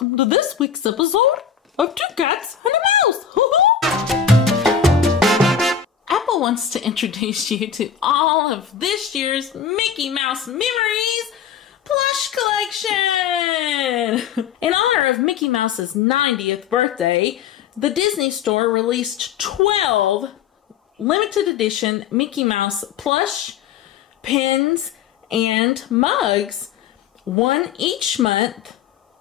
welcome to this week's episode of Two Cats and a Mouse. Apple wants to introduce you to all of this year's Mickey Mouse Memories Plush collection. In honor of Mickey Mouse's 90th birthday, the Disney Store released 12 limited edition Mickey Mouse plush pins and mugs, one each month,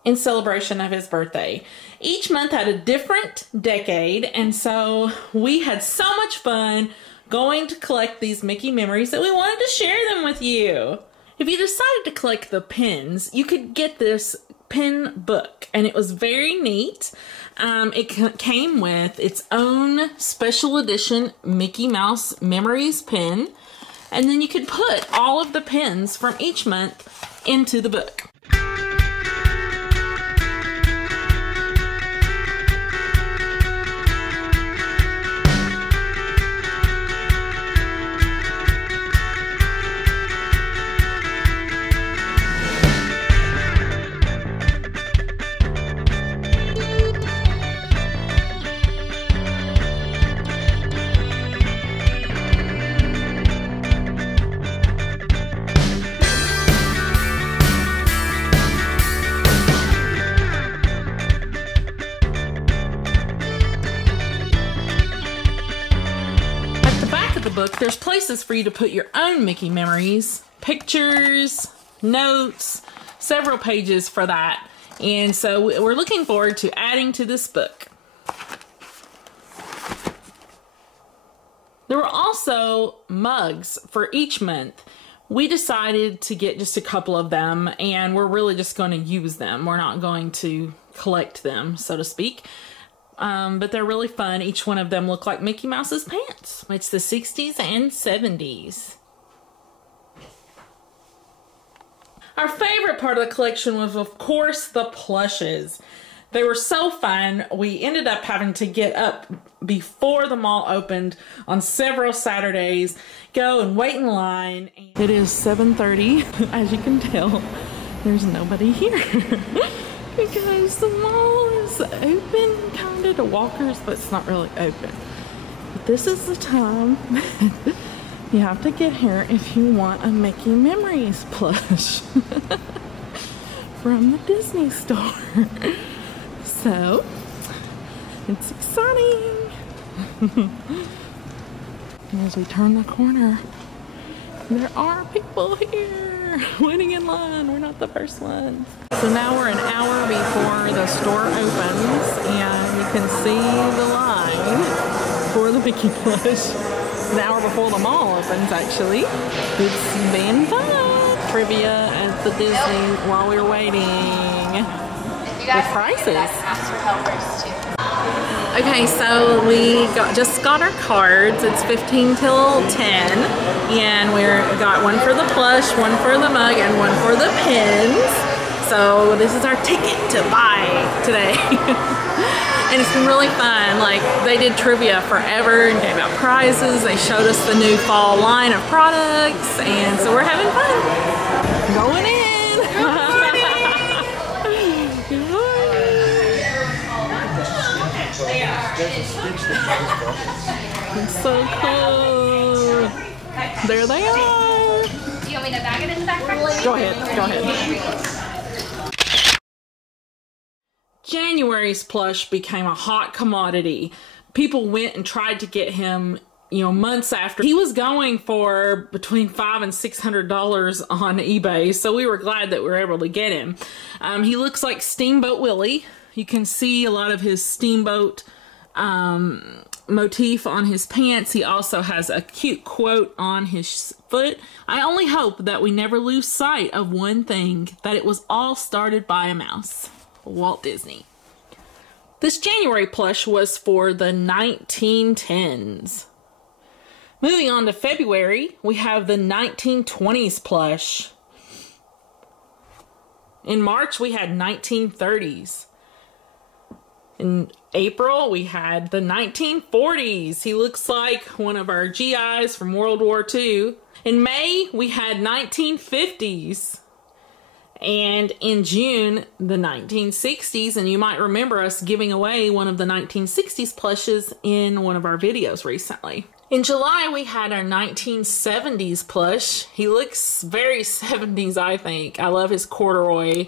in celebration of his birthday. Each month had a different decade, and so we had so much fun going to collect these Mickey memories that we wanted to share them with you. If you decided to collect the pins, you could get this pin book, and it was very neat. It came with its own special edition Mickey Mouse Memories pin, and then you could put all of the pins from each month into the book. Book, there's places for you to put your own Mickey memories, pictures, notes, several pages for that. And so we're looking forward to adding to this book. There were also mugs for each month. We decided to get just a couple of them, and we're really just going to use them. We're not going to collect them, so to speak. But they're really fun. Each one of them look like Mickey Mouse's pants. It's the 60s and 70s. Our favorite part of the collection was, of course, the plushes. They were so fun. We ended up having to get up before the mall opened on several Saturdays, go and wait in line. It is 7:30, as you can tell. There's nobody here. Because the mall is open kind of to walkers, but it's not really open. But this is the time you have to get here if you want a Mickey Memories plush from the Disney Store. So, it's exciting. And as we turn the corner, there are people here waiting in line. We're not the first ones. So now we're an hour before the store opens, and you can see the line for the Mickey plush. An hour before the mall opens, actually. It's been fun. Trivia at the Disney while we were waiting. With prices. Okay, so we just got our cards. It's 15 till 10, and we got one for the plush, one for the mug, and one for the pins. So this is our ticket to buy today. And it's been really fun. Like, they did trivia forever and gave out prizes. They showed us the new fall line of products, and so we're having fun. Going in. It's so cool. There they are. Do you want me to bag it in the backpack? Go ahead. Go ahead. January's plush became a hot commodity. People went and tried to get him, you know, months after. He was going for between $500 and $600 on eBay, so we were glad that we were able to get him. He looks like Steamboat Willie. You can see a lot of his steamboat motif on his pants. He also has a cute quote on his foot. I only hope that we never lose sight of one thing, that it was all started by a mouse. Walt Disney. This January plush was for the 1910s. Moving on to February, we have the 1920s plush. In March, we had 1930s. In April, we had the 1940s. He looks like one of our GIs from World War II. In May, we had 1950s. And in June, the 1960s, and you might remember us giving away one of the 1960s plushes in one of our videos recently. In July, we had our 1970s plush. He looks very 70s, I think. I love his corduroy.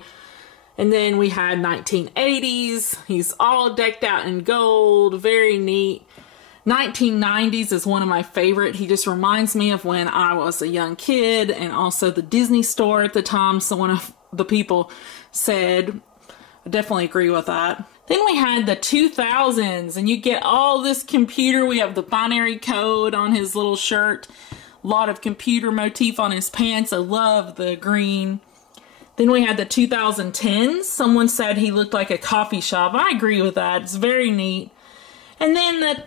And then we had 1980s. He's all decked out in gold, very neat. 1990s is one of my favorite. He just reminds me of when I was a young kid and also the Disney store at the time. So one of the people said, I definitely agree with that. Then we had the 2000s, and you get all this computer. We have the binary code on his little shirt. A lot of computer motif on his pants. I love the green. Then we had the 2010s. Someone said he looked like a coffee shop. I agree with that. It's very neat. And then the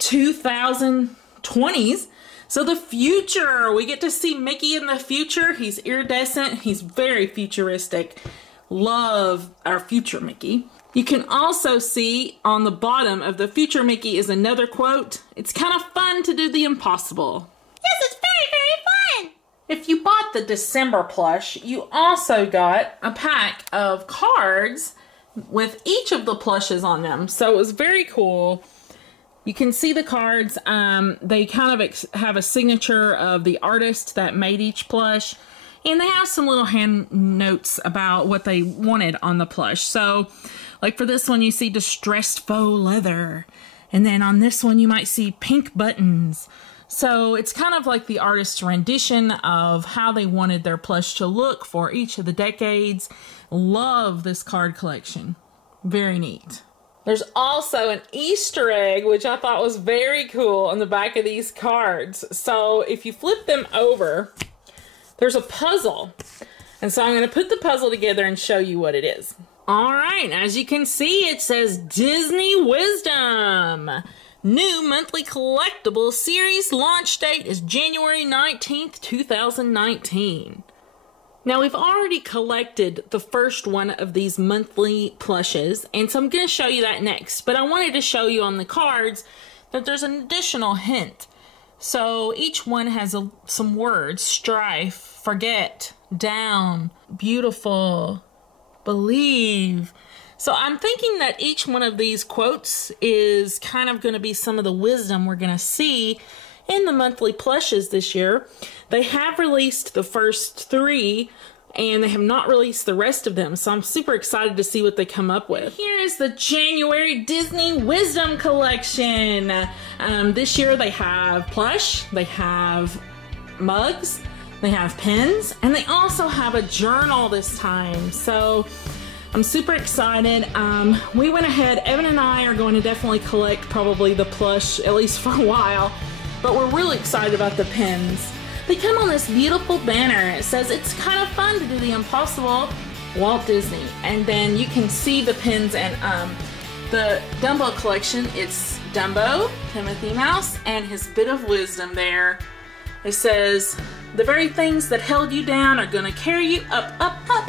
2020s. So the future. We get to see Mickey in the future. He's iridescent. He's very futuristic. Love our future Mickey. You can also see on the bottom of the future Mickey is another quote. It's kind of fun to do the impossible. Yes, it's very, very fun. If you bought the December plush, you also got a pack of cards with each of the plushes on them. So it was very cool. You can see the cards. They kind of have a signature of the artist that made each plush. And they have some little hand notes about what they wanted on the plush. So, like for this one, you see distressed faux leather. And then on this one, you might see pink buttons. So it's kind of like the artist's rendition of how they wanted their plush to look for each of the decades. Love this card collection. Very neat. There's also an Easter egg, which I thought was very cool on the back of these cards. So if you flip them over, there's a puzzle. And so I'm going to put the puzzle together and show you what it is. All right, as you can see, it says Disney Wisdom. New monthly collectible series launch date is January 19th, 2019. Now, we've already collected the first one of these monthly plushes, and so I'm going to show you that next. But I wanted to show you on the cards that there's an additional hint. So each one has some words: strife, forget, down, beautiful, believe. So I'm thinking that each one of these quotes is kind of going to be some of the wisdom we're going to see in the monthly plushes this year. They have released the first 3 and they have not released the rest of them. So I'm super excited to see what they come up with. Here is the January Disney Wisdom Collection. This year they have plush, they have mugs, they have pens, and they also have a journal this time. So I'm super excited. We went ahead, Evan and I are going to definitely collect probably the plush, at least for a while, but we're really excited about the pens. They come on this beautiful banner. It says, "It's kind of fun to do the impossible, Walt Disney." And then you can see the pens and the Dumbo collection. It's Dumbo, Timothy Mouse, and his bit of wisdom there. It says, "The very things that held you down are gonna carry you up, up, up."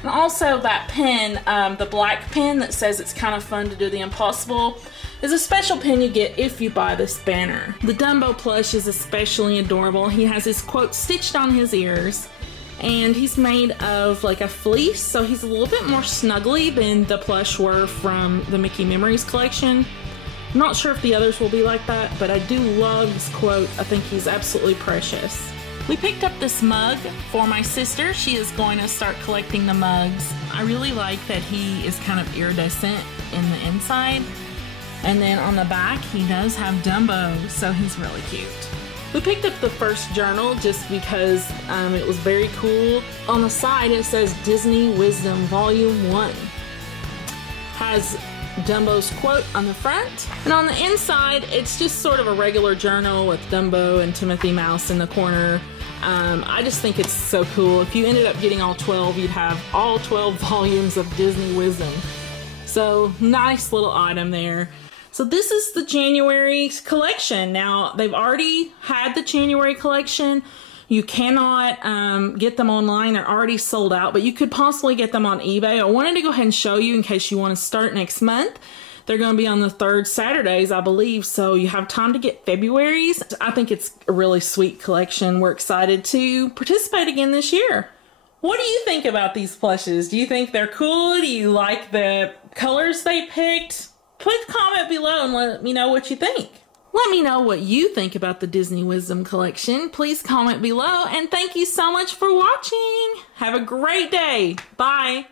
And also that pen, the black pen that says "It's kind of fun to do the impossible," is a special pen you get if you buy this banner. The Dumbo plush is especially adorable. He has his quote stitched on his ears, and he's made of like a fleece, so he's a little bit more snuggly than the plush were from the Mickey Memories collection. I'm not sure if the others will be like that, but I do love his quote. I think he's absolutely precious. We picked up this mug for my sister. She is going to start collecting the mugs. I really like that he is kind of iridescent in the inside. And then on the back, he does have Dumbo, so he's really cute. We picked up the first journal just because it was very cool. On the side, it says Disney Wisdom Volume 1. Has Dumbo's quote on the front. And on the inside, it's just sort of a regular journal with Dumbo and Timothy Mouse in the corner. I just think it's so cool. If you ended up getting all 12, you'd have all 12 volumes of Disney Wisdom. So nice little item there. So this is the January collection. Now, they've already had the January collection. You cannot get them online. They're already sold out, but you could possibly get them on eBay. I wanted to go ahead and show you in case you want to start next month. They're going to be on the 3rd Saturdays, I believe, so you have time to get February's. I think it's a really sweet collection. We're excited to participate again this year. What do you think about these plushes? Do you think they're cool? Do you like the colors they picked? Please comment below and let me know what you think. Let me know what you think about the Disney Wisdom Collection. Please comment below, and thank you so much for watching. Have a great day. Bye.